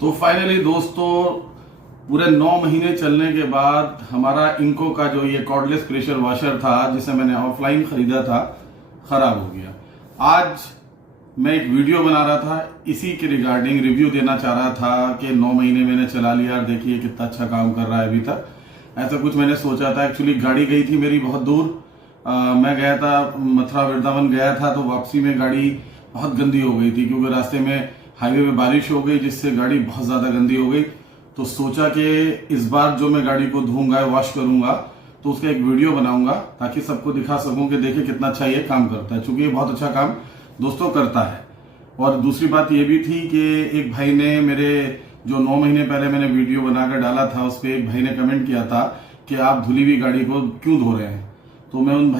तो फाइनली दोस्तों पूरे 9 महीने चलने के बाद हमारा इंको का जो ये कॉर्डलेस प्रेशर वॉशर था जिसे मैंने ऑफलाइन खरीदा था खराब हो गया। आज मैं एक वीडियो बना रहा था, इसी के रिगार्डिंग रिव्यू देना चाह रहा था कि 9 महीने मैंने चला लिया और देखिए कितना अच्छा काम कर रहा है अभी तक। ऐसा कुछ मैंने सोचा था। एक्चुअली गाड़ी गई थी मेरी बहुत दूर। मैं गया था मथुरा वृंदावन गया था, तो वापसी में गाड़ी बहुत गंदी हो गई थी क्योंकि रास्ते में हाईवे में बारिश हो गई जिससे गाड़ी बहुत ज्यादा गंदी हो गई। तो सोचा कि इस बार जो मैं गाड़ी को धोऊंगा वॉश करूंगा तो उसका एक वीडियो बनाऊंगा ताकि सबको दिखा सकूं कि देखिए कितना अच्छा ये काम करता है, क्योंकि ये बहुत अच्छा काम दोस्तों करता है। और दूसरी बात ये भी थी कि एक भाई ने मेरे जो 9 महीने पहले मैंने वीडियो बनाकर डाला था उस पर एक भाई ने कमेंट किया था कि आप धुली हुई गाड़ी को क्यों धो रहे हैं। तो मैं उन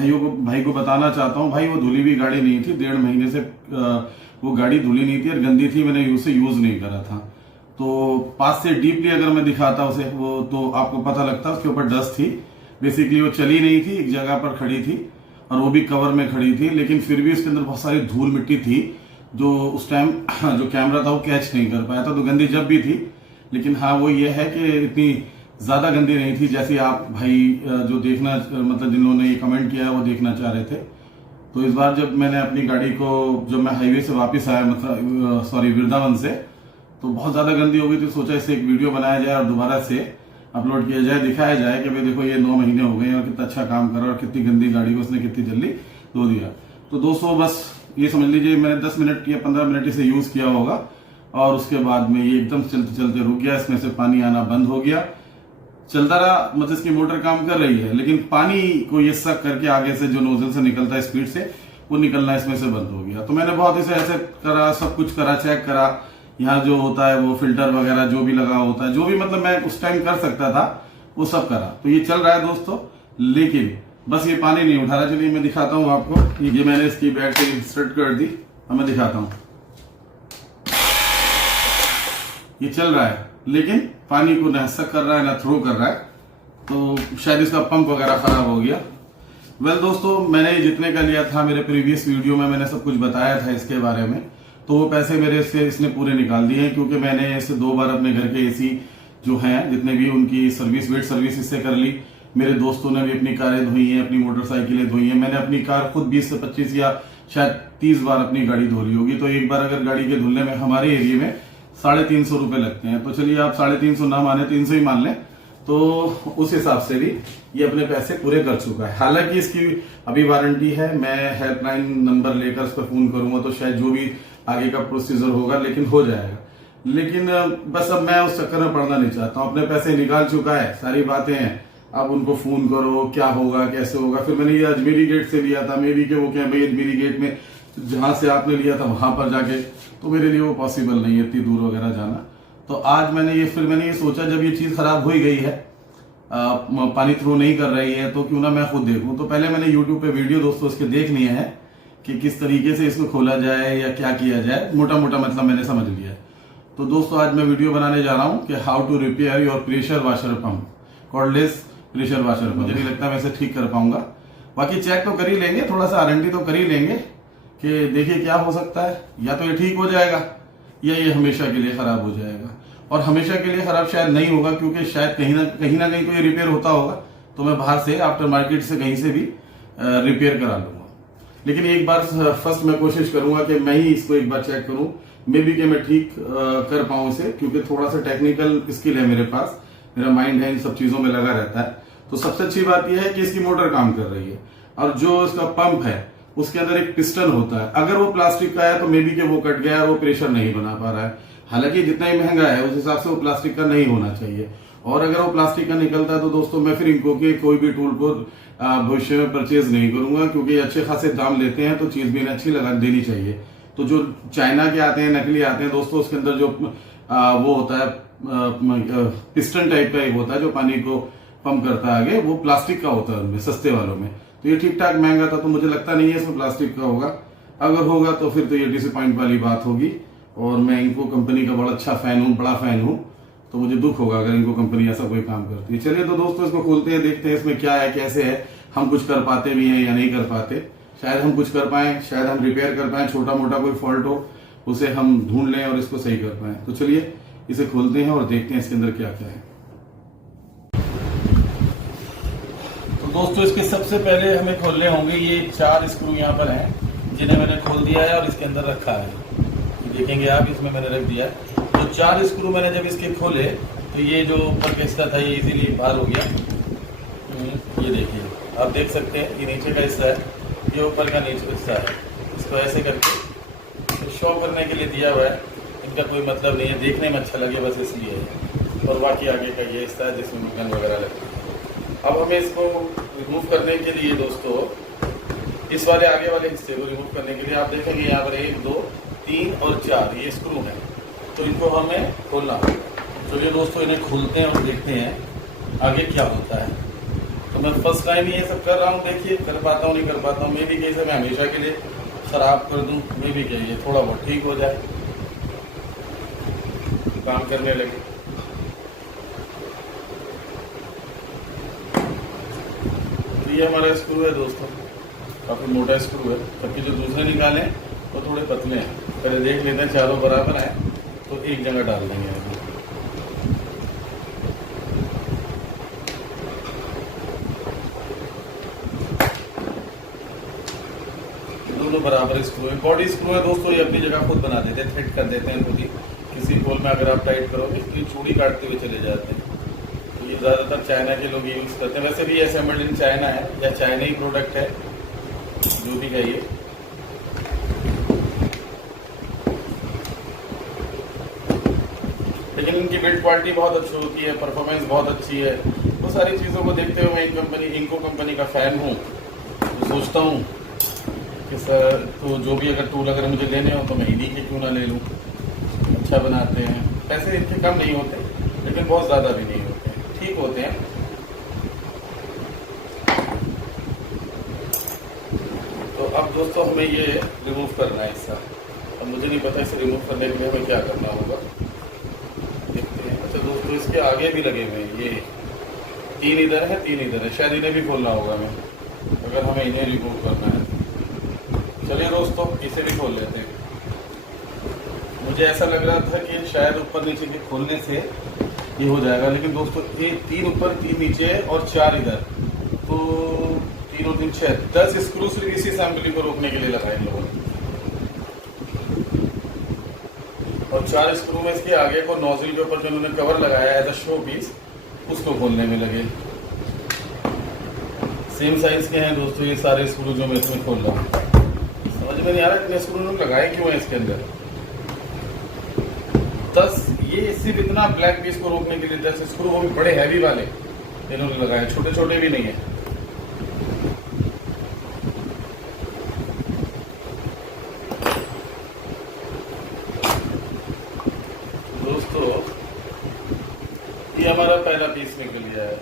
भाई को बताना चाहता हूँ, भाई वो धुली हुई गाड़ी नहीं थी। 1.5 महीने से वो गाड़ी धुली नहीं थी और गंदी थी, मैंने उसे यूज नहीं करा था। तो पास से डीपली अगर मैं दिखाता उसे वो तो आपको पता लगता उसके ऊपर डस्ट थी। बेसिकली वो चली नहीं थी, एक जगह पर खड़ी थी और वो भी कवर में खड़ी थी, लेकिन फिर भी उसके अंदर बहुत सारी धूल मिट्टी थी जो उस टाइम जो कैमरा था वो कैच नहीं कर पाया था। तो गंदी जब भी थी, लेकिन हाँ वो ये है कि इतनी ज्यादा गंदी नहीं थी जैसे आप भाई जो देखना मतलब जिन्होंने ये कमेंट किया वो देखना चाह रहे थे। तो इस बार जब मैंने अपनी गाड़ी को जब मैं हाईवे से वापस आया मतलब वृंदावन से, तो बहुत ज्यादा गंदी हो गई थी। सोचा इससे एक वीडियो बनाया जाए और दोबारा से अपलोड किया जाए, दिखाया जाए कि भाई देखो ये 9 महीने हो गए और कितना अच्छा काम कर रहा है और कितनी गंदी गाड़ी को उसने कितनी जल्दी धो दिया। तो दोस्तों बस ये समझ लीजिए मैंने 10 मिनट या 15 मिनट इसे यूज किया होगा और उसके बाद में ये एकदम चलते चलते रुक गया, इसमें से पानी आना बंद हो गया। चलता रहा, मतलब इसकी मोटर काम कर रही है लेकिन पानी को ये सक करके आगे से जो नोजल से निकलता है स्पीड से वो निकलना इसमें से बंद हो गया। तो मैंने बहुत इसे ऐसे करा, सब कुछ करा, चेक करा, यहाँ जो होता है वो फिल्टर वगैरह जो भी लगा होता है, जो भी मतलब मैं उस टाइम कर सकता था वो सब करा। तो ये चल रहा है दोस्तों, लेकिन बस ये पानी नहीं उठा रहा। चलिए मैं दिखाता हूँ आपको। ये मैंने इसकी बैटरी सेट कर दी, अब मैं दिखाता हूँ। ये चल रहा है लेकिन पानी को न सक कर रहा है ना थ्रो कर रहा है, तो शायद इसका पंप वगैरह खराब हो गया। वेल दोस्तों मैंने जितने का लिया था मेरे प्रीवियस वीडियो में मैंने सब कुछ बताया था इसके बारे में, तो वो पैसे मेरे से इसने पूरे निकाल दिए हैं क्योंकि मैंने इसे 2 बार अपने घर के एसी जो हैं जितने भी उनकी सर्विस वेट सर्विस इससे कर ली। मेरे दोस्तों ने भी अपनी कारें धोई हैं, अपनी मोटरसाइकिलें धोई हैं। मैंने अपनी कार खुद 20 से 25 या शायद 30 बार अपनी गाड़ी धो ली होगी। तो एक बार अगर गाड़ी के धुलने में हमारे एरिया में 350 रुपए लगते हैं, तो चलिए आप 350 ना माने 300 ही मान लें, तो उस हिसाब से भी ये अपने पैसे पूरे कर चुका है। हालांकि इसकी अभी वारंटी है, मैं हेल्पलाइन नंबर लेकर उस पर फोन करूंगा तो शायद जो भी आगे का प्रोसीजर होगा लेकिन हो जाएगा। लेकिन बस अब मैं उस चक्कर में पड़ना नहीं चाहता हूँ। अपने पैसे निकाल चुका है, सारी बातें हैं, अब उनको फोन करो क्या होगा कैसे होगा। फिर मैंने ये अजमेरी गेट से लिया था, मे बी के वो क्या भाई अजमेरी गेट में जहां से आपने लिया था वहां पर जाके, तो मेरे लिए वो पॉसिबल नहीं है इतनी दूर वगैरह जाना। तो आज मैंने ये सोचा जब ये चीज खराब हो ही गई है, पानी थ्रो नहीं कर रही है, तो क्यों ना मैं खुद देखूं। तो पहले मैंने यूट्यूब पे वीडियो दोस्तों इसके देख लिए हैं कि किस तरीके से इसको खोला जाए या क्या किया जाए, मोटा मोटा मतलब मैंने समझ लिया है। तो दोस्तों आज मैं वीडियो बनाने जा रहा हूँ कि how to repair your pressure washer pump, cordless pressure washer pump. मुझे नहीं लगता मैं इसे ठीक कर पाऊंगा, बाकी चेक तो कर ही लेंगे, थोड़ा सा R&D तो कर ही लेंगे कि देखिए क्या हो सकता है। या तो ये ठीक हो जाएगा या ये हमेशा के लिए खराब हो जाएगा। और हमेशा के लिए खराब शायद नहीं होगा क्योंकि शायद कहीं ना कहीं तो ये रिपेयर होता होगा, तो मैं बाहर से आफ्टर मार्केट से कहीं से भी रिपेयर करा लूंगा। लेकिन एक बार फर्स्ट मैं कोशिश करूंगा कि मैं ही इसको एक बार चेक करूं, मे बी कि मैं ठीक कर पाऊं इसे, क्योंकि थोड़ा सा टेक्निकल स्किल है मेरे पास, मेरा माइंड है इन सब चीजों में लगा रहता है। तो सबसे अच्छी बात यह है कि इसकी मोटर काम कर रही है और जो इसका पंप है उसके अंदर एक पिस्टन होता है। अगर वो प्लास्टिक का है तो मे बी कि वो कट गया और वो प्रेशर नहीं बना पा रहा है। हालांकि जितना ही महंगा है उस हिसाब से वो प्लास्टिक का नहीं होना चाहिए। और अगर वो प्लास्टिक का निकलता है तो दोस्तों मैं फिर इनको के कोई भी टूल को भविष्य में परचेज नहीं करूंगा, क्योंकि अच्छे खासे दाम लेते हैं तो चीज भी अच्छी लगा देनी चाहिए। तो जो चाइना के आते हैं, नकली आते हैं दोस्तों, उसके अंदर जो वो होता है पिस्टन टाइप का एक होता है जो पानी को पंप करता है आगे, वो प्लास्टिक का होता है उनमें, सस्ते वालों में। तो ये ठीक ठाक महंगा था, तो मुझे लगता नहीं है इसमें प्लास्टिक का होगा। अगर होगा तो फिर तो ये डिसअपॉइंट वाली बात होगी। और मैं इनको कंपनी का बड़ा अच्छा फैन हूँ, बड़ा फैन हूँ, तो मुझे दुख होगा अगर इनको कंपनी ऐसा कोई काम करती है। चलिए तो दोस्तों इसको खोलते हैं, देखते हैं इसमें क्या है कैसे है, हम कुछ कर पाते भी हैं या नहीं कर पाते। शायद हम कुछ कर पाए, शायद हम रिपेयर कर पाए, छोटा मोटा कोई फॉल्ट हो उसे हम ढूंढ लें और इसको सही कर पाए। तो चलिए इसे खोलते हैं और देखते हैं इसके अंदर क्या क्या है। तो दोस्तों इसके सबसे पहले हमें खोलने होंगे ये 4 स्क्रू यहाँ पर हैं जिन्हें मैंने खोल दिया है और इसके अंदर रखा है। देखेंगे आप, इसमें मैंने रख दिया। तो 4 स्क्रू मैंने जब इसके खोले तो ये जो ऊपर का हिस्सा था ये इजीली बाहर हो गया। ये देखिए, आप देख सकते हैं ये नीचे का हिस्सा है, ये ऊपर का नीचे हिस्सा है। इसको ऐसे करके तो शो करने के लिए दिया हुआ है, इनका कोई मतलब नहीं है, देखने में अच्छा लगे बस इसलिए है। और बाकी आगे का ये हिस्सा है जिसमें गन वगैरह लगती है। अब हमें इसको रिमूव करने के लिए दोस्तों, इस वाले आगे वाले हिस्से को रिमूव करने के लिए आप देखेंगे यहाँ पर 1 2 3 और 4 ये स्क्रू हैं, तो इनको हमें खोलना होगा। चलिए दोस्तों इन्हें खोलते हैं और देखते हैं आगे क्या होता है। तो मैं फर्स्ट टाइम ये सब कर रहा हूँ, देखिए कर पाता हूँ नहीं कर पाता हूँ। मे भी कैसे मैं हमेशा के लिए खराब कर दूँ, मे भी कहिए थोड़ा बहुत ठीक हो जाए, काम करने लगे। तो ये हमारा स्क्रू है दोस्तों, काफी मोटा स्क्रू है, जबकि जो दूसरे निकाले वो थोड़े पतले हैं। पहले देख लेते हैं चारों बराबर हैं तो एक जगह डाल देंगे अभी। दोनों बराबर स्क्रू है, बॉडी स्क्रू है दोस्तों, ये अपनी जगह खुद बना देते हैं, फिट कर देते हैं खुद ही। किसी पोल में अगर आप टाइट करोगे तो ये चूड़ी काटते हुए चले जाते हैं। तो ये ज्यादातर चाइना के लोग यूज करते हैं, वैसे भी असेंबल्ड इन चाइना है या चाइना ही प्रोडक्ट है, जो भी कहिए। लेकिन इनकी बिल्ड क्वालिटी बहुत अच्छी होती है, परफॉर्मेंस बहुत अच्छी है। वो सारी चीज़ों को देखते हुए मैं इनको कंपनी का फ़ैन हूँ। तो सोचता हूँ कि सर तो जो भी अगर टूल अगर मुझे लेने हो तो मैं इन्हीं के क्यों ना ले लूँ। अच्छा बनाते हैं, पैसे इनके कम नहीं होते लेकिन बहुत ज़्यादा भी नहीं होते, ठीक होते हैं। तो अब दोस्तों हमें ये रिमूव करना है हिस्सा। अब मुझे नहीं पता इसे रिमूव करने के लिए हमें क्या करना होगा, देखते हैं। अच्छा दोस्तों इसके आगे भी लगे हुए हैं, ये 3 इधर है 3 इधर है, शायद इन्हें भी खोलना होगा हमें, अगर हमें इन्हें रिमूव करना है। चलिए दोस्तों इसे भी खोल लेते हैं। मुझे ऐसा लग रहा था कि शायद ऊपर नीचे के खोलने से ये हो जाएगा, लेकिन दोस्तों ये 3 ऊपर 3 नीचे और 4 इधर, तो 3 और 3 6 10 स्क्रू सिर्फ इसी असेंबली को रोकने के लिए लगाए इन लोगों ने। और 4 स्क्रू में इसके आगे को नोजल के ऊपर जो उन्होंने कवर लगाया एज अ शो पीस, उसको खोलने में लगे। सेम साइज के हैं दोस्तों ये सारे स्क्रू जो मैं इसमें खोल रहा हूँ। समझ में नहीं आ रहा इतने स्क्रू उन्होंने लगाए क्यों है इसके अंदर। 10 ये सिर्फ इतना ब्लैक पीस को रोकने के लिए 10 स्क्रू, वो भी बड़े हैवी वाले इन्होंने लगाए, छोटे छोटे भी नहीं है। दोस्तों ये हमारा पहला पीस निकल गया है।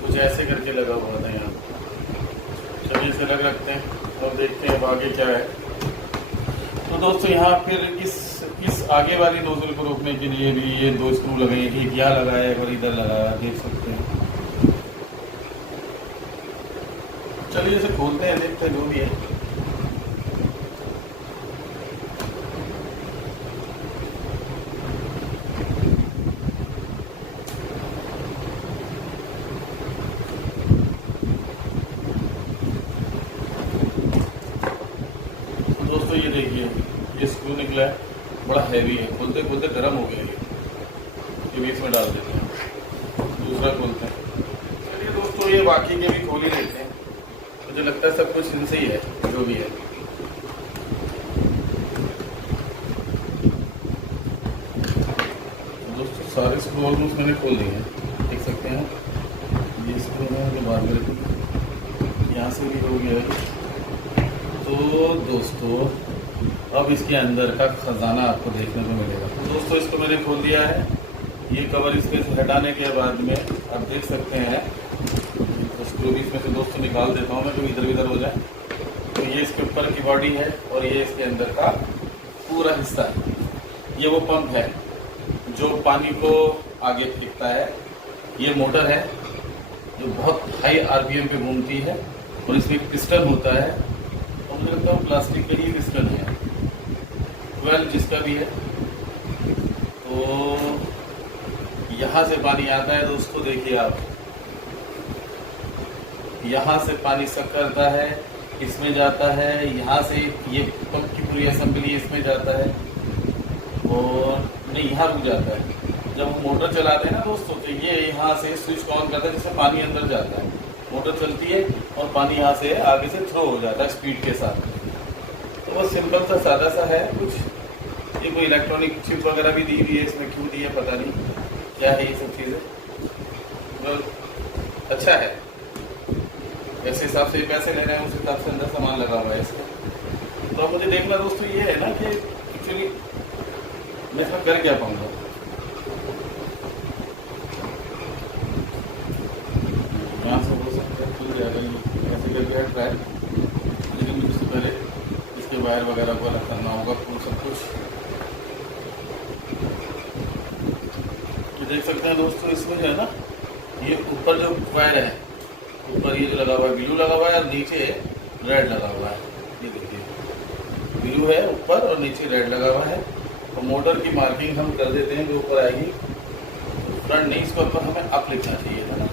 कुछ ऐसे करके लगा हुआ था यहाँ। चलिए इसे लग रखते हैं और देखते हैं अब आगे क्या है। तो दोस्तों यहाँ फिर इस आगे वाली नोजल को रोकने के लिए भी ये 2 स्क्रू लगे हैं, एक यहाँ लगाया है और इधर लगाया, देख सकते हैं। चलिए इसे खोलते हैं, देखते हैं जो भी है। दोस्तों ये देखिए ये स्क्रू निकला है, बड़ा हैवी है, खोलते खोलते गर्म हो गया ये भी इसमें डाल देते हैं, दूसरा खोलते हैं। चलिए दोस्तों ये बाकी के भी खोल ही लेते हैं, मुझे लगता है सब कुछ इनसे ही है जो भी है। दोस्तों सारे स्क्रू ऑलमोस्ट मैंने खोल दिए हैं, देख सकते हैं। ये स्क्रू है जो बाहर में यहाँ से भी हो गया है। तो दोस्तों अब इसके अंदर का खजाना आपको देखने को मिलेगा। तो दोस्तों इसको मैंने खोल दिया है, ये कवर इसमें से हटाने के बाद में आप देख सकते हैं। तो स्क्रू भी इसमें से दोस्तों निकाल देता हूँ मैं, तो इधर उधर हो जाए। तो ये इसके ऊपर की बॉडी है और ये इसके अंदर का पूरा हिस्सा है। ये वो पंप है जो पानी को आगे फेंकता है। ये मोटर है जो बहुत हाई RPM पे घूमती है और इसमें पिस्टन होता है, मुझे लगता है प्लास्टिक के ही पिस्टन है। जिसका भी है। तो यहाँ से पानी आता है दोस्तों, देखिए आप, यहाँ से पानी सक करता है, इसमें जाता है, यहाँ से ये पंप की पूरी असेंबली इसमें जाता है और नहीं यहाँ रुक जाता है। जब हम मोटर चलाते हैं ना दोस्तों, तो ये यहाँ से स्विच ऑन करता है जिससे पानी अंदर जाता है, मोटर चलती है और पानी यहाँ से आगे से थ्रो हो जाता है स्पीड के साथ। तो बस सिंपल सा सादा सा है कुछ। ये कोई इलेक्ट्रॉनिक चिप वगैरह भी दी हुई है इसमें, क्यों दी है पता नहीं, क्या है ये सब चीज़ें। तो अच्छा है, वैसे हिसाब से पैसे ले रहे हैं उस हिसाब से अंदर सामान लगा हुआ है इसका। तो अब मुझे देखना दोस्तों ये है ना कि एक्चुअली मैं इसमें कर क्या पाऊंगा। यहाँ से हो सकता है खुल जाएगा, ऐसे करके है ट्राई, लेकिन उससे पहले इसके वायर वगैरह को अलग करना होगा पूरा सब कुछ। तो देख सकते हैं दोस्तों इसमें जो है ना, ये ऊपर जो वायर है, ऊपर ये जो लगा हुआ है ब्लू लगा हुआ है और नीचे रेड लगा हुआ है। ये देखिए ब्लू है ऊपर और नीचे रेड लगा हुआ है। तो मोटर की मार्किंग हम कर देते हैं जो ऊपर आएगी, फ्रंट नहीं, इसके ऊपर हमें अप लिखना चाहिए था ना,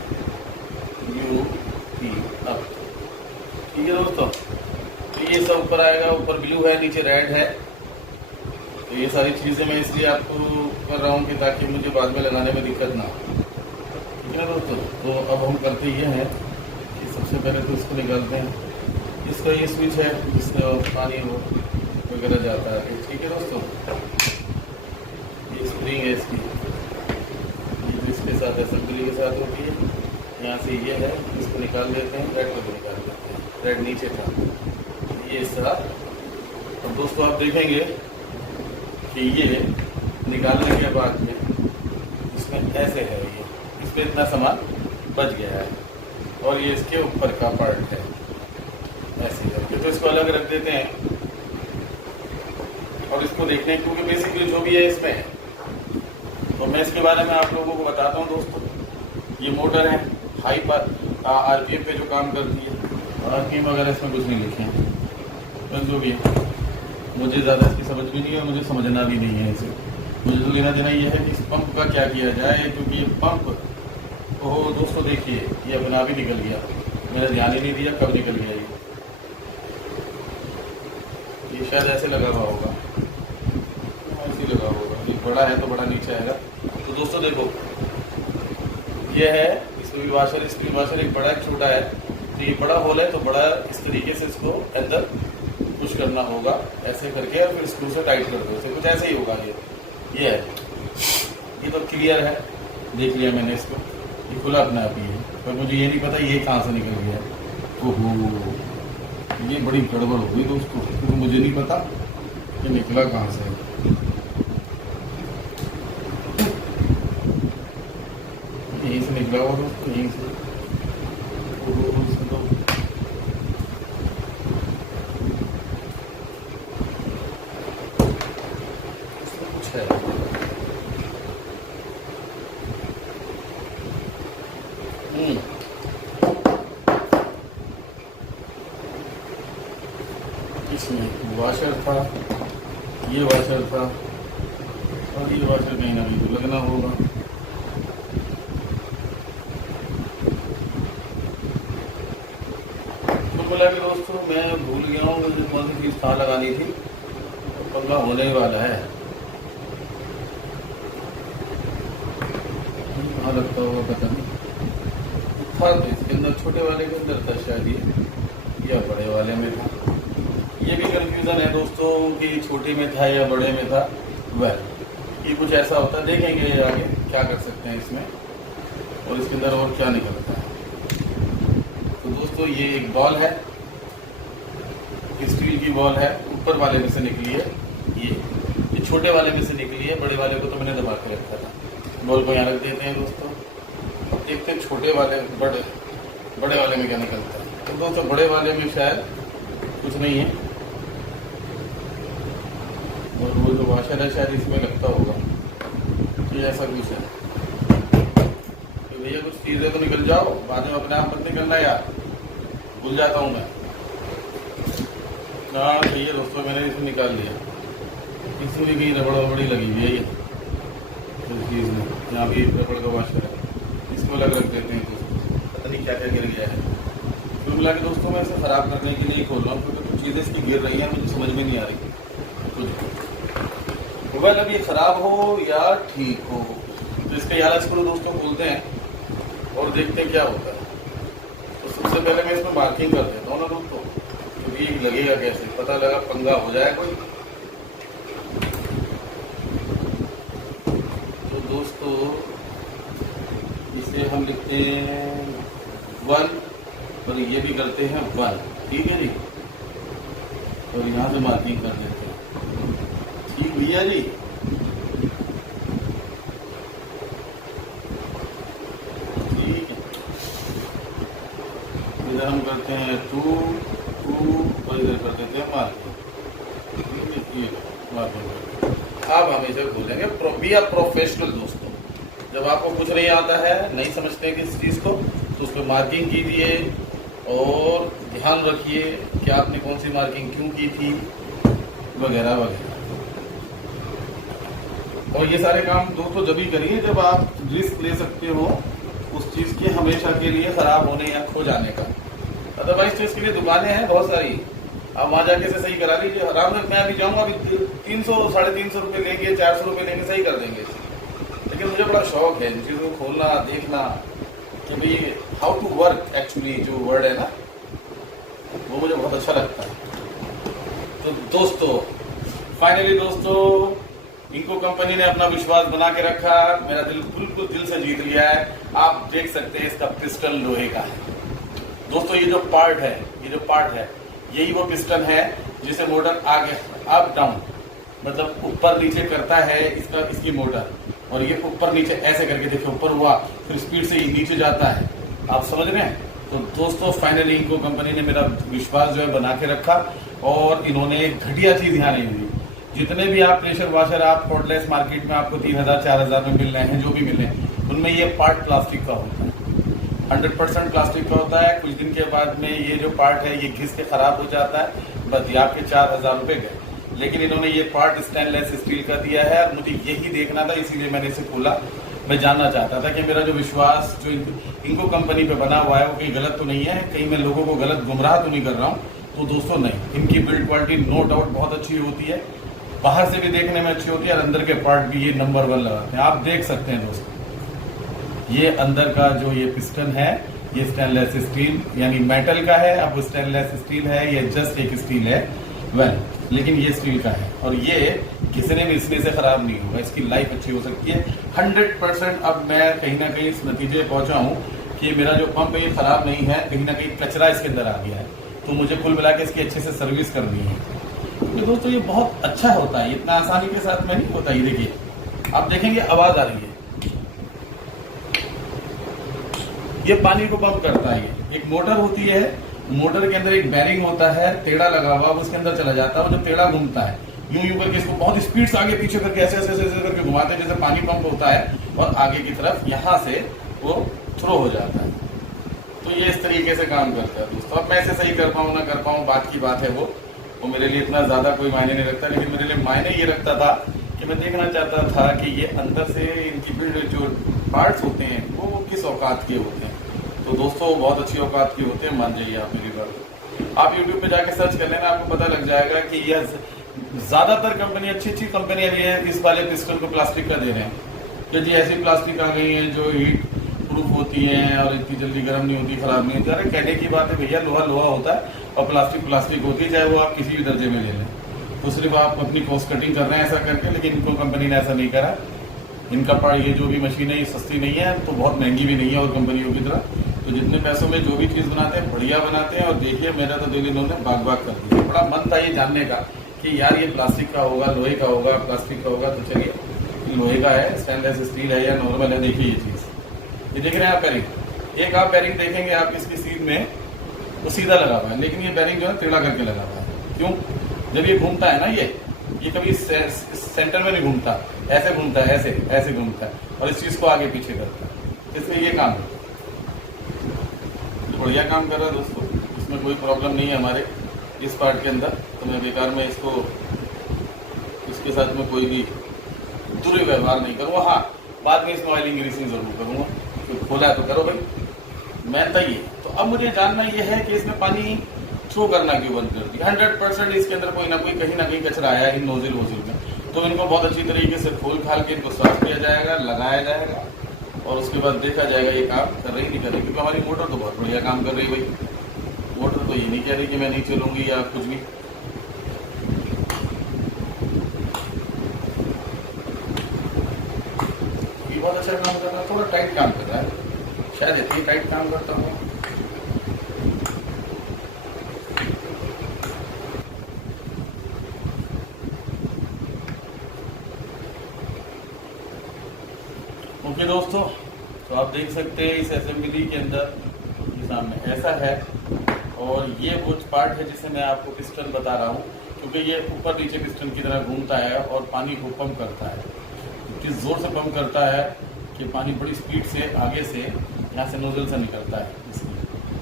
यू पी अप। ठीक है दोस्तों, तो ये सब ऊपर आएगा, ऊपर ब्लू है नीचे रेड है। तो ये सारी चीज़ें मैं इसलिए आपको कर रहा हूँ कि ताकि मुझे बाद में लगाने में दिक्कत ना हो। ठीक है दोस्तों, तो अब हम करते ये हैं कि सबसे पहले तो इसको निकालते हैं। इसका ये स्विच है जिससे पानी वो वगैरह जाता है। ठीक है दोस्तों, ये स्प्रिंग है इसकी, इसके साथ असेंबली के साथ होती है। यहाँ से ये है, इसको निकाल देते हैं, रेड को भी निकाल देते हैं, रेड नीचे था ये साथ। अब दोस्तों आप देखेंगे कि ये निकालने के बाद में इसमें ऐसे है, ये इस पर इतना सामान बच गया है और ये इसके ऊपर का पार्ट है ऐसे करके। तो इसको अलग रख देते हैं और इसको देखते हैं, क्योंकि बेसिकली जो भी है इसमें, तो मैं इसके बारे में आप लोगों को बताता हूँ दोस्तों। ये मोटर है, हाई पर आरपीएम पे जो काम करती है। आरपीएम वगैरह इसमें कुछ नहीं लिखे हैं, बस जो भी है मुझे ज़्यादा इसकी समझ भी नहीं है, मुझे समझना भी नहीं है इसे। मुझे तो लेना देना ये है कि इस पंप का क्या किया जाए, क्योंकि ये पंप, ओह दोस्तों देखिए ये अपना भी निकल गया, मैंने ध्यान ही नहीं दिया कब निकल गया ये शायद ऐसे लगा हुआ होगा, ऐसे लगा होगा। ये बड़ा है तो बड़ा नीचे आएगा। तो दोस्तों देखो ये है, इसमें भी वाशर, इसमें वाशर एक बड़ा एक छोटा है। तो ये बड़ा होल है तो बड़ा इस तरीके से इसको अंदर पुश करना होगा ऐसे करके और फिर स्क्रू से टाइट कर दो, इसे कुछ ऐसे ही होगा। ये है, ये तो क्लियर है, देख लिया मैंने इसको, ये खुला अपने आप ही है, पर मुझे ये नहीं पता ये कहाँ से निकल गया। ओहो, ये बड़ी गड़बड़ हो गई दोस्तों, क्योंकि मुझे नहीं पता ये निकला कहाँ से। यहीं से निकला हुआ दोस्तों, यहीं से। इसमें वाशर था, ये वाशर था और ये वाशर कहीं ना कहीं तो लगना होगा। तो बोला कि दोस्तों मैं भूल गया हूँ मुझे कौन सी चीज़ कहाँ लगानी थी, तो पंगा होने वाला है। कहाँ लगता होगा पता नहीं, था तो इसके अंदर, छोटे वाले के अंदर था शायद ये, या बड़े वाले में था। ये भी कंफ्यूजन है दोस्तों कि छोटे में था या बड़े में था। वह ये कुछ ऐसा होता है, देखेंगे आगे क्या कर सकते हैं इसमें और इसके अंदर और क्या निकलता है। तो दोस्तों ये एक बॉल है, स्टील की बॉल है, ऊपर वाले में से निकली है, ये छोटे वाले में से निकली है, बड़े वाले को तो मैंने दबा के रखा था। बॉल को यहाँ रख देते हैं दोस्तों, अब देखते हैं छोटे वाले बड़े वाले में क्या निकलता है। तो दोस्तों बड़े वाले में शायद कुछ नहीं है और वो जो वाशर है शायद इसमें लगता होगा, ये ऐसा कुछ है। तो भैया कुछ चीज़ें तो निकल जाओ, बाद में अपने आप मत निकलना यार, भूल जाता हूँ मैं। हाँ भैया दोस्तों मैंने इसे निकाल लिया, इसमें कहीं रबड़ वबड़ी लगी हुई है ये चीज़ में, यहाँ भी रबड़ का वाश है, इसको अलग रख देते हैं। तो पता नहीं क्या क्या गिर गया है। कुल मिला के दोस्तों मैं इसे ख़राब करने के लिए खोल रहा हूँ, क्योंकि कुछ चीज़ें इसकी गिर रही हैं, मुझे समझ में नहीं आ रही कुछ। मोबाइल अब ये ख़राब हो या ठीक हो, तो इसका यार स्क्रू दोस्तों खोलते हैं और देखते हैं क्या होता है। तो सबसे पहले मैं इसमें मार्किंग कर देता हूँ ना दोस्तों, क्योंकि ये लगेगा कैसे, पता लगा पंगा हो जाए कोई। तो दोस्तों इसे हम लिखते हैं 1 और ये भी करते हैं 1, ठीक है जी। और यहाँ से मार्किंग कर देते हैं, ठीक भैया जी। ठीक है, इधर हम करते हैं 2 और इधर कर देते हैं मार्किंग। अब हम इसे बोलेंगे बी अ प्रोफेशनल दोस्तों। जब आपको कुछ नहीं आता है, नहीं समझते किस चीज़ को, तो उस पर मार्किंग कीजिए और ध्यान रखिए कि आपने कौन सी मार्किंग क्यों की थी, वगैरह वगैरह। और ये सारे काम दोस्तों जब ही करिए जब आप रिस्क ले सकते हो उस चीज़ के हमेशा के लिए ख़राब होने या खो जाने का। अदरवाइज तो इसके लिए दुकानें हैं बहुत सारी, आप वहाँ जाके से सही करा लीजिए आराम से। मैं अभी जाऊँगा, अभी 300 350 रुपये लेंगे, 400 रुपये लेंगे, सही कर देंगे। लेकिन मुझे बड़ा शौक है इन चीज़ों को खोलना, देखना कि भाई हाउ टू वर्क एक्चुअली, जो वर्ड है ना वो मुझे बहुत अच्छा लगता है। तो दोस्तों फाइनली दोस्तों इनको कंपनी ने अपना विश्वास बना के रखा, मेरा दिल बिल्कुल दिल से जीत लिया है। आप देख सकते हैं इसका पिस्टन लोहे का है दोस्तों। ये जो पार्ट है यही वो पिस्टन है जिसे मोटर आगे अप डाउन मतलब ऊपर नीचे करता है इसकी मोटर। और ये ऊपर नीचे ऐसे करके देखिए, ऊपर हुआ फिर स्पीड से ये नीचे जाता है, आप समझ रहे हैं। तो दोस्तों फाइनली इनको कंपनी ने मेरा विश्वास जो है बना के रखा, और इन्होंने एक घटिया चीज यहाँ नहीं हुई। जितने भी आप प्रेशर वॉशर आप कॉर्डलेस मार्केट में आपको 3000 4000 में मिल रहे हैं, जो भी मिल रहे हैं, उनमें ये पार्ट प्लास्टिक का होता है, 100% प्लास्टिक का होता है। कुछ दिन के बाद में ये जो पार्ट है ये घिस के खराब हो जाता है, बस ये आपके 4000 रुपये गए। लेकिन इन्होंने ये पार्ट स्टेनलेस स्टील का दिया है, और मुझे यही देखना था, इसीलिए मैंने इसे खोला। मैं जानना चाहता था कि मेरा जो विश्वास जो इनको कंपनी पे बना हुआ है वो कहीं गलत तो नहीं है, कहीं मैं लोगों को गलत गुमराह तो नहीं कर रहा हूँ। तो दोस्तों नहीं, इनकी बिल्ड क्वालिटी नो डाउट बहुत अच्छी होती है, बाहर से भी देखने में अच्छी होती है, और अंदर के पार्ट भी ये नंबर 1 लगाते हैं। आप देख सकते हैं दोस्तों, ये अंदर का जो ये पिस्टन है ये स्टेनलेस स्टील यानी मेटल का है। अब स्टेनलेस स्टील है, ये जस्ट एक स्टील है लेकिन ये स्टील का है, और ये घिसने में इसने से खराब नहीं होगा, इसकी लाइफ अच्छी हो सकती है 100%। अब मैं कहीं ना कहीं इस नतीजे पहुंचा हूं कि मेरा जो पंप है ये खराब नहीं है, कहीं ना कहीं कचरा इसके अंदर आ गया है, तो मुझे कुल मिला के इसकी अच्छे से सर्विस करनी है। तो दोस्तों ये बहुत अच्छा होता है, इतना आसानी के साथ में नहीं होता। ये देखिए, आप देखेंगे आवाज आ रही है, ये पानी को पंप करता है। ये एक मोटर होती है, मोटर के अंदर एक बैरिंग होता है टेढ़ा लगा हुआ, उसके अंदर चला जाता है, जो टेढ़ा घूमता है यूं यूं करके, इसको बहुत स्पीड से आगे पीछे करके ऐसे ऐसे ऐसे करके घुमाते हैं, जैसे पानी पंप होता है, और आगे की तरफ यहाँ से वो थ्रो हो जाता है। तो ये इस तरीके से काम करता है दोस्तों। अब मैं इसे सही कर पाऊँ ना कर पाऊँ बात की बात है, वो मेरे लिए इतना ज्यादा कोई मायने नहीं रखता। लेकिन मेरे लिए मायने ये रखता था कि मैं देखना चाहता था कि ये अंदर से इनकी बिल्ड जो पार्ट्स होते हैं वो किस औकात के होते हैं। तो दोस्तों बहुत अच्छी औकात की होते हैं, मान जाइए आप मेरी बात। आप YouTube पे जाके सर्च कर लेना, आपको पता लग जाएगा कि यह ज्यादातर कंपनी अच्छी कंपनियां भी है इस वाले पिस्टन को प्लास्टिक का दे रहे हैं। तो जी ऐसी प्लास्टिक आ गई है जो हीट प्रूफ होती हैं और इतनी जल्दी गर्म नहीं होती, खराब नहीं होती। अरे कहने की बात है भैया, लोहा लोहा होता है और प्लास्टिक होती है, चाहे वो आप किसी भी दर्जे में ले लें। तो सिर्फ आप अपनी कॉस्ट कटिंग कर रहे हैं ऐसा करके, लेकिन इनको कंपनी ने ऐसा नहीं करा। इनका ये जो भी मशीन है ये सस्ती नहीं है, तो बहुत महंगी भी नहीं है और कंपनियों की तरह। तो जितने पैसों में जो भी चीज़ बनाते हैं बढ़िया बनाते हैं। और देखिए मेरा तो दिल इन्होंने बाग कर दिया। बड़ा मन था ये जानने का कि यार ये प्लास्टिक का होगा, लोहे का होगा, प्लास्टिक का होगा। तो चलिए लोहे का है, स्टेनलेस स्टील है या नॉर्मल है। देखिए ये चीज़, ये देख रहे हैं आप बैरिंग, एक आप बैरिंग देखेंगे आप इसकी सीट में तो सीधा लगा हुआ है, लेकिन ये बैरिंग जो है टेढ़ा करके लगा हुआ है। क्यों? जब ये घूमता है ना, ये कभी सेंटर में नहीं घूमता, ऐसे घूमता है, ऐसे घूमता है, और इस चीज को आगे पीछे करता है। इसलिए ये काम बढ़िया काम कर रहा है दोस्तों, इसमें कोई प्रॉब्लम नहीं है हमारे इस पार्ट के अंदर। तो मैं बेकार में इसको इसके इनके साथ में कोई भी दुर्व्यवहार नहीं करूँगा। हाँ, बाद में इसमें ऑयलिंग ग्रीसिंग जरूर करूँगा, तो खोला है तो करो भाई, मेहनत ही है। तो अब मुझे जानना यह है कि इसमें पानी थ्रो करना क्यों बंद कर दिया। 100% इसके अंदर कोई ना कोई कहीं ना कहीं कचरा आया है इन नोजल वोजल में, तो इनको बहुत अच्छी तरीके से खोल खाल के इनको साफ किया जाएगा, लगाया जाएगा, और उसके बाद देखा जाएगा ये काम कर रही नहीं कर रही। क्योंकि हमारी मोटर तो बहुत बढ़िया काम कर रही है भाई, मोटर तो ये नहीं कह रही कि मैं नहीं चलूंगी या कुछ भी। ये बहुत अच्छा काम कर रहा है, थोड़ा टाइट काम कर रहा है, शायद इतनी टाइट काम करता हूँ। ओके दोस्तों, तो आप देख सकते हैं इस असेंबली के अंदर ये सामने ऐसा है, और ये वो पार्ट है जिसे मैं आपको पिस्टन बता रहा हूँ, क्योंकि ये ऊपर नीचे पिस्टन की तरह घूमता है और पानी को पंप करता है। किस जोर से पंप करता है कि पानी बड़ी स्पीड से आगे से यहाँ से नोजल से निकलता है। इसलिए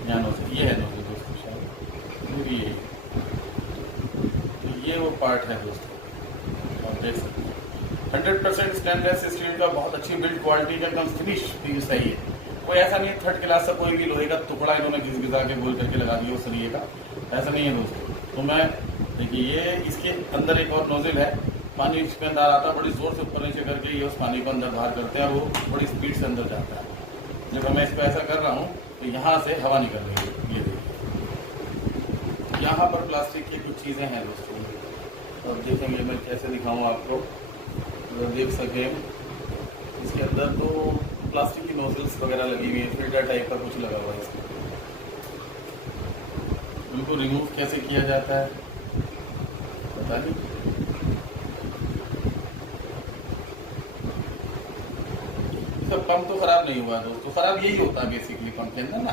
यहाँ नोजल, ये है नोजल दोस्तों, शायद ये तो ये वो पार्ट है दोस्तों, आप देख सकते हैं। 100% स्टेनलेस स्टील का, बहुत अच्छी बिल्ड क्वालिटी का, एकदम फिनिश भी सही है। कोई ऐसा नहीं है थर्ड क्लास का कोई भी लोहे का टुकड़ा इन्होंने घिस घिसा के गोल करके लगा दिया उस सरिये का, ऐसा नहीं है दोस्तों। तो मैं देखिए, ये इसके अंदर एक और नोजल है, पानी इसके अंदर आता है, बड़ी जोर से ऊपर नीचे करके ये उस पानी को अंदर बाहर करते हैं और वो बड़ी स्पीड से अंदर जाता है। जब मैं इसको ऐसा कर रहा हूँ तो यहाँ से हवा निकल रही है, ये देखिए। यहाँ पर प्लास्टिक की कुछ चीज़ें हैं दोस्तों, और देखेंगे मैं कैसे दिखाऊँ आपको, देख सके। इसके अंदर तो प्लास्टिक की नोजल्स वगैरह लगी हुई है, फिल्टर टाइप का कुछ लगा हुआ है इसमें। उनको रिमूव कैसे किया जाता है पता नहीं। इसका पंप तो खराब नहीं हुआ दोस्तों, खराब यही होता है बेसिकली पंप के अंदर ना,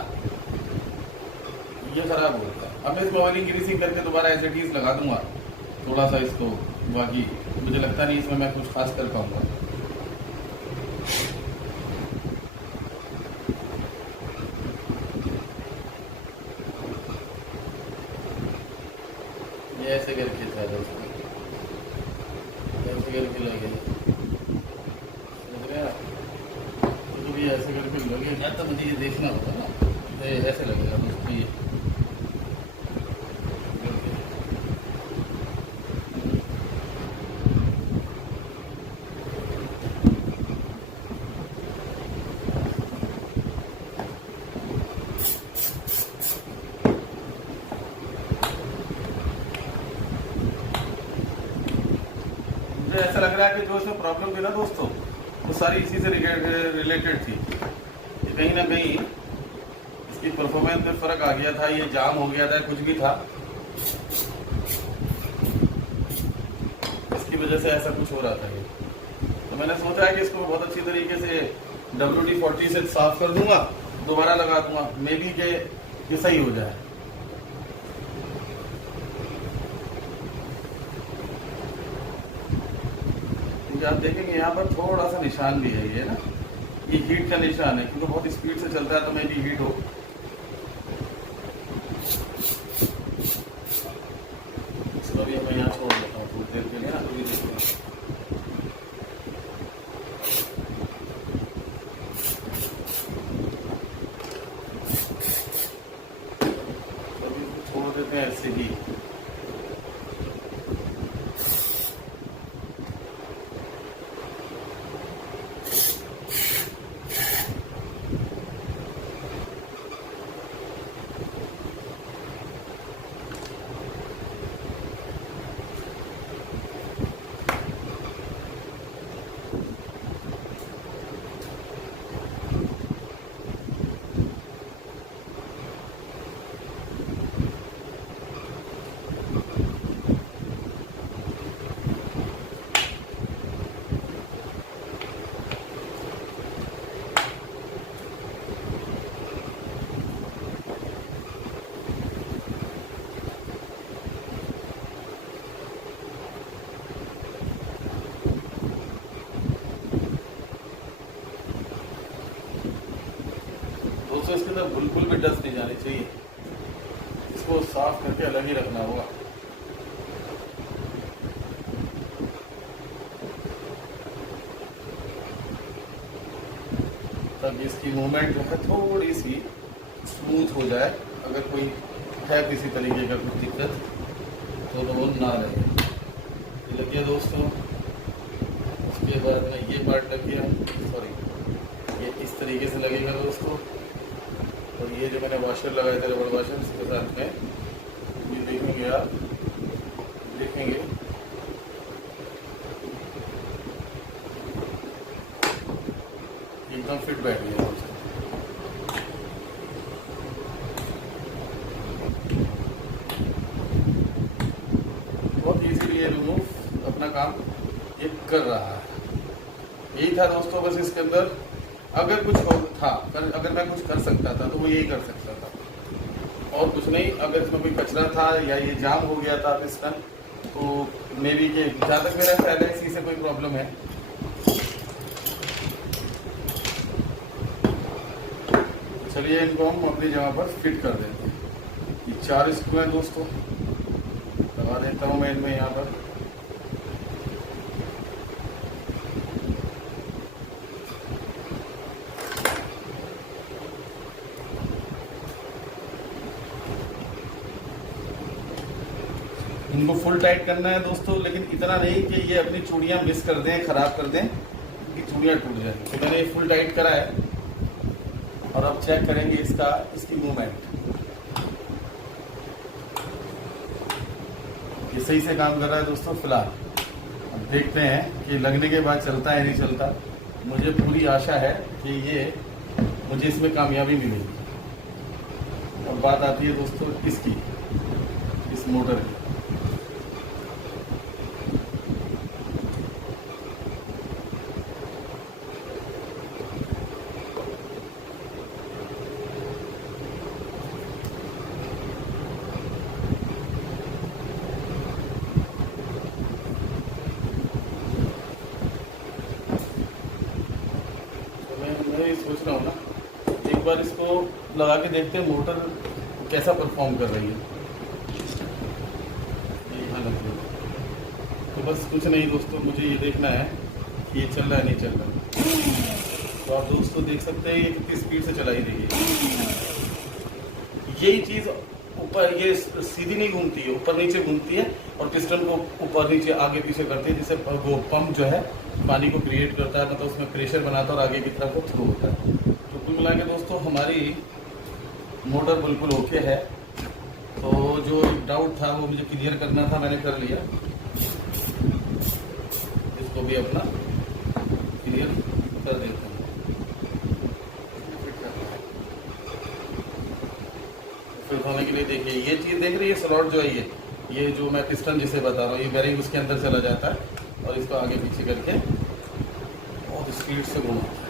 ये खराब होता है। अब मैं इसमें ऑयलिंग ग्रीसिंग करके दोबारा एज इट इज लगा दूंगा थोड़ा सा इसको, बाकी मुझे लगता नहीं इसमें मैं कुछ खास कर पाऊंगा। ये ऐसे करके था दोस्तों, ऐसे करके लगे, समझ रहे हैं? तो भी ऐसे करके लगेगा तो मुझे ये देखना होगा ना, ऐसे लगेगा दोस्तों। ये ऐसा लग रहा है कि जो इसमें प्रॉब्लम थी ना दोस्तों, वो सारी इसी से रिलेटेड थी। कहीं ना कहीं इसकी परफॉर्मेंस में फर्क आ गया था, ये जाम हो गया था, कुछ भी था, इसकी वजह से ऐसा कुछ हो रहा था। ये तो मैंने सोचा है कि इसको बहुत अच्छी तरीके से WD-40 से साफ कर दूंगा, दोबारा लगा दूंगा, मे बी के ये सही हो जाए। आप देखेंगे यहाँ पर थोड़ा सा निशान भी है, ये ना, ये हीट का निशान है, क्योंकि बहुत स्पीड से चलता है तो मे भी हीट हो। इसको भी मैं यहाँ छोड़ देता हूँ थोड़ी देर के लिए ना, तो ये देखिए छोड़ देते हैं ऐसे ही। दोस्तों इसके अंदर बिल्कुल भी डस्ट नहीं जानी चाहिए, इसको साफ करके अलग ही रखना होगा। ताकि इसकी मूवमेंट जो है थोड़ी सी स्मूथ हो जाए। अगर कोई है किसी तरीके का कुछ दिक्कत तो वो ना रहे। ये लग गया दोस्तों। उसके बाद में ये पार्ट लग गया, सॉरी ये इस तरीके से लगेगा दोस्तों। और ये जो मैंने वॉशर लगाया था रबड़ वॉशर, उसके साथ में ये देखेंगे आप, देखेंगे एकदम फिट बैठ गया। बहुत इजीली ये रिमूव अपना काम ये कर रहा है। यही था दोस्तों बस इसके अंदर। अगर कुछ था, अगर मैं कुछ कर सकता था तो वो यही कर सकता था और कुछ नहीं। अगर इसमें कोई कचरा था या ये जाम हो गया था पिस्टन, तो मे बी के जहाँ तक मेरा ख्याल है इसी से कोई प्रॉब्लम है। चलिए इनको हम अपनी जगह पर फिट कर देते हैं। ये 4 स्क्रू हैं दोस्तों, लगा देता हूँ मैं इनमें यहाँ पर। इनको फुल टाइट करना है दोस्तों, लेकिन इतना नहीं कि ये अपनी चूड़ियाँ मिस कर दें, खराब कर दें, कि चूड़ियाँ टूट जाए। तो मैंने ये फुल टाइट करा है और अब चेक करेंगे इसकी मूवमेंट। ये सही से काम कर रहा है दोस्तों फिलहाल। अब देखते हैं कि लगने के बाद चलता है नहीं चलता। मुझे पूरी आशा है कि ये मुझे इसमें कामयाबी मिलेगी। और बात आती है दोस्तों इसकी, इस मोटर की। मैं सोच रहा हूँ ना, एक बार इसको लगा के देखते हैं मोटर कैसा परफॉर्म कर रही है। यहाँ लग गई। तो बस कुछ नहीं दोस्तों, मुझे ये देखना है कि ये चल रहा है नहीं चल रहा। तो आप दोस्तों देख सकते हैं ये कितनी स्पीड से चलाई रही है। यही चीज़ ऊपर ये सीधी नहीं घूमती है, ऊपर नीचे घूमती है और पिस्टन को ऊपर नीचे आगे पीछे करती है, जिससे वो पंप जो है पानी को क्रिएट करता है, मतलब उसमें प्रेशर बनाता है और आगे की तरफ वो थ्रू होता है। तो कुल मिला के दोस्तों हमारी मोटर बिल्कुल ओके है। तो जो डाउट था वो मुझे क्लियर करना था, मैंने कर लिया। इसको भी अपना क्लियर कर देते हैं। फिर होने के लिए देखिए ये चीज़ देख रही है, स्लॉट जो है ये जो मैं पिस्टन जिसे बता रहा हूँ, ये बेरिंग उसके अंदर चला जाता है और इसको आगे पीछे करके बहुत स्पीड से घुमाता है।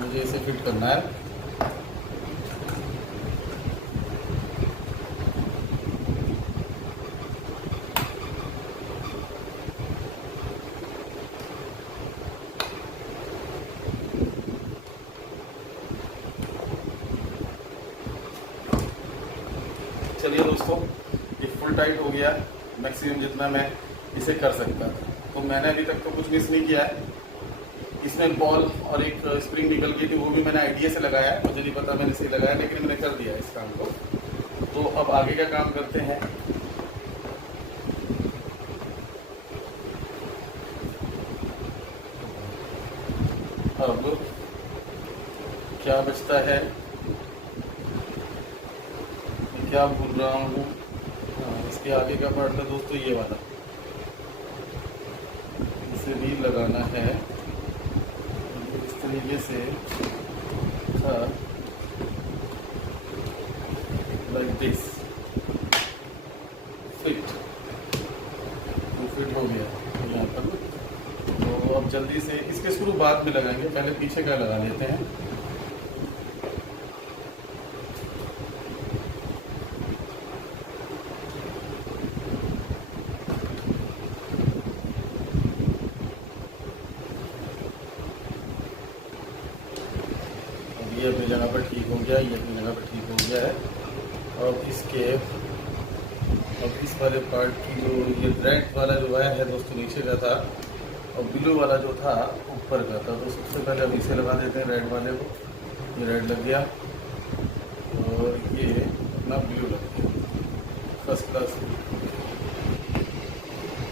मुझे इसे फिट करना है। चलिए दोस्तों, ये फुल टाइट हो गया मैक्सिमम जितना मैं इसे कर सकता था। तो मैंने अभी तक तो कुछ मिस नहीं किया है। इसमें बॉल और एक स्प्रिंग निकल गई थी, वो भी मैंने आइडिया से लगाया है। मुझे नहीं पता मैंने सही लगाया, लेकिन मैंने कर दिया इस काम को। तो अब आगे का काम करते हैं। अब क्या बचता है, क्या भूल रहा हूँ। इसके आगे का पार्ट था दोस्तों ये वाला, इसे भी लगाना है इस तरीके से लाइक दिस। फिट हो गया यहाँ पर। तो अब जल्दी से इसके स्क्रू बाद में लगाएंगे, पहले पीछे का लगा लेते हैं। ये अपनी जगह पर ठीक हो गया, ये अपनी जगह पर ठीक हो गया है। और इसके अब इस वाले पार्ट की जो ये ब्रैक वाला जो वायर है दोस्तों नीचे का था, और ब्लू वाला जो था ऊपर का था। तो सबसे पहले अब इसे लगा देते हैं रेड वाले को। ये रेड लग गया और ये अपना ब्लू लग गया, फर्स्ट क्लास।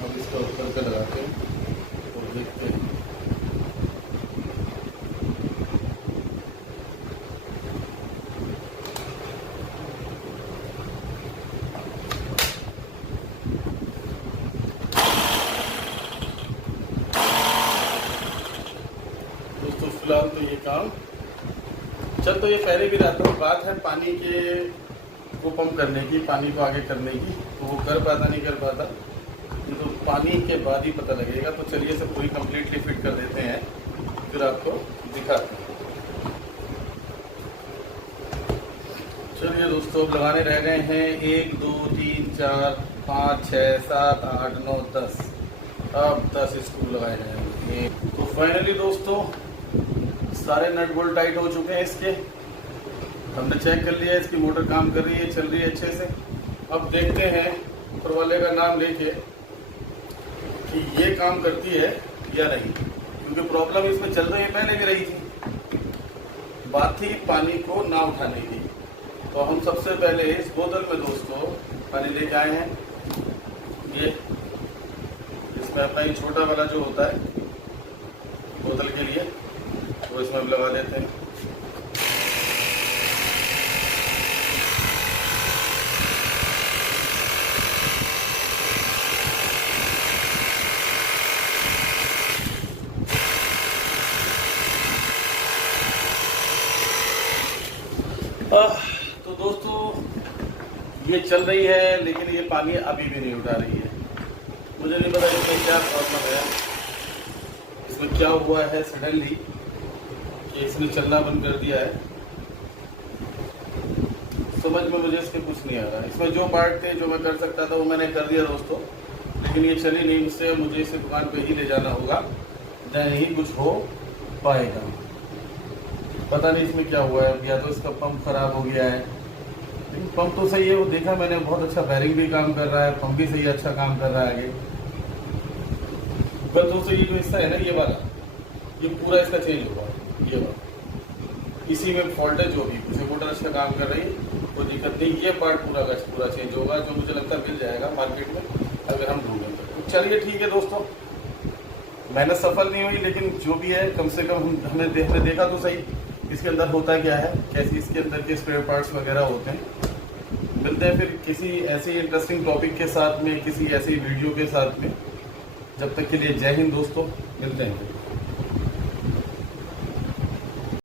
अब इसका ऊपर पे लगाते हैं और देखते हैं। दोस्तों फिलहाल तो ये काम चल तो ये पहले भी रहा। तो बात है पानी के को पंप करने की, पानी को आगे करने की, तो वो कर पाता नहीं कर पाता, ये तो पानी के बाद ही पता लगेगा। तो चलिए इसे पूरी कंप्लीटली फिट कर देते हैं, फिर आपको दिखाते हैं। चलिए दोस्तों, अब लगाने रह गए हैं 1 2 3 4 5 6 7 8 9 10। अब 10 स्क्रू लगाए जाएंगे। तो फाइनली दोस्तों सारे नट बोल्ट टाइट हो चुके हैं इसके। हमने चेक कर लिया, इसकी मोटर काम कर रही है, चल रही है अच्छे से। अब देखते हैं ऊपर वाले का नाम लेके कि ये काम करती है या नहीं, क्योंकि प्रॉब्लम इसमें चल रही है पहले भी रही थी। बात थी पानी को ना उठाने की। तो हम सबसे पहले इस बोतल में दोस्तों पानी लेके आए हैं। ये इसमें अपना ये छोटा वाला जो होता है बोतल के लिए, वो इसमें अब लगा देते हैं। तो दोस्तों ये चल रही है, लेकिन ये पानी अभी भी नहीं उठा रही है। मुझे नहीं पता इसमें क्या प्रॉब्लम है, इसमें क्या हुआ है सडनली कि इसने चलना बंद कर दिया है। समझ में मुझे इसके कुछ नहीं आ रहा। इसमें जो पार्ट थे जो मैं कर सकता था वो मैंने कर दिया दोस्तों, लेकिन ये चली नहीं। मुझसे मुझे इसे दुकान पे ही ले जाना होगा, नहीं कुछ हो पाएगा। पता नहीं इसमें क्या हुआ है, या तो इसका पंप खराब हो गया है। लेकिन पंप तो सही है, वो देखा मैंने, बहुत अच्छा बैरिंग भी काम कर रहा है, पंप भी सही अच्छा काम कर रहा है आगे। बस दोस्तों ये जो हिस्सा है ना ये वाला, ये पूरा इसका चेंज होगा। ये वाला इसी में फॉल्ट है, जो भी कुछ मोटर अच्छा काम कर रही है, कोई दिक्कत नहीं। ये पार्ट पूरा का पूरा चेंज होगा, जो मुझे लगता है मिल जाएगा मार्केट में अगर हम ढूंढेंगे। तो चलिए ठीक है दोस्तों, मेहनत सफल नहीं हुई, लेकिन जो भी है कम से कम हमने देखा तो सही इसके अंदर होता क्या है, कैसे इसके अंदर के स्पेयर पार्ट्स वगैरह होते हैं। मिलते हैं फिर किसी ऐसे इंटरेस्टिंग टॉपिक के साथ में, किसी ऐसी वीडियो के साथ में। जब तक के लिए जय हिंद दोस्तों, मिलते हैं।